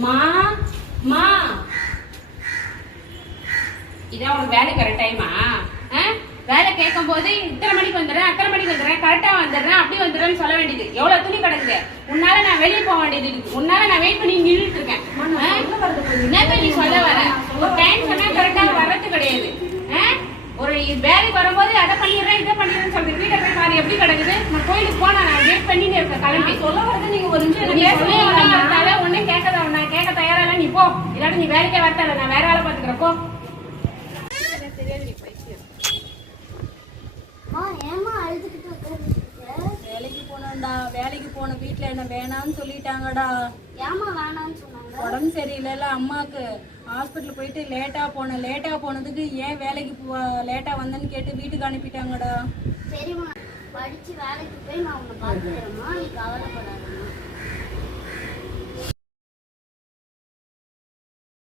மா மா இதான் உனக்கு வேலைக்கு வர டைமா? வேலை கேட்கும் போது இத்தனை மணிக்கு வந்துடுறேன், அத்தனை மணிக்கு வந்துடுறேன், கரெக்டா வந்துடுறேன், அப்படி வந்துடுறேன்னு சொல்ல வேண்டியது. எவ்வளவு துணி கிடக்குது, உன்னால நான் வெளியே போக வேண்டியது இருக்கு, உன்னால நான் வெயிட் பண்ணி நின்றுட்டு இருக்கேன். என்ன நீ சொல்ல வர? ஒரு டைம் சொன்னா கரெக்டா வர்றது கிடையாது. ஒரு வேலைக்கு வரும்போது அதை பண்ணிடுறேன் இதை பண்ணிடுறேன்னு சொல்றேன். வீட்டை போய் பாரு எப்படி கிடக்குது. நான் கோயிலுக்கு போனா நான் வெயிட் பண்ணிட்டு இருக்கேன். கிளம்பி சொல்ல வரது நீங்க ஒரு நிமிஷம் ஒன்னும் கேட்கத, நான் கேட்க தயாரா இல்லை. நீ போ, இல்லாட்டி நீ வேலைக்கே வரத்தால, நான் வேற ஆளை பாத்துக்கிறேன். போ. வேலைக்கு போனோம்டா, வேலைக்கு போன வீட்டுல என்ன வேணாம்னு சொல்லிட்டாங்கடா. ஏமா வேணாம்னு சொன்னாங்க? உடம்பு சரியில்லைல்ல அம்மாக்கு, ஹாஸ்பிட்டல் போயிட்டு லேட்டா போனதுக்கு ஏன் வேலைக்கு லேட்டா வந்தேன்னு கேட்டு வீட்டுக்கு அனுப்பிட்டாங்கடா. சரிம்மா, படிச்சு வேலைக்கு போய் நான் உன்னை பாத்துக்கிறேம்மா, நீ கவலை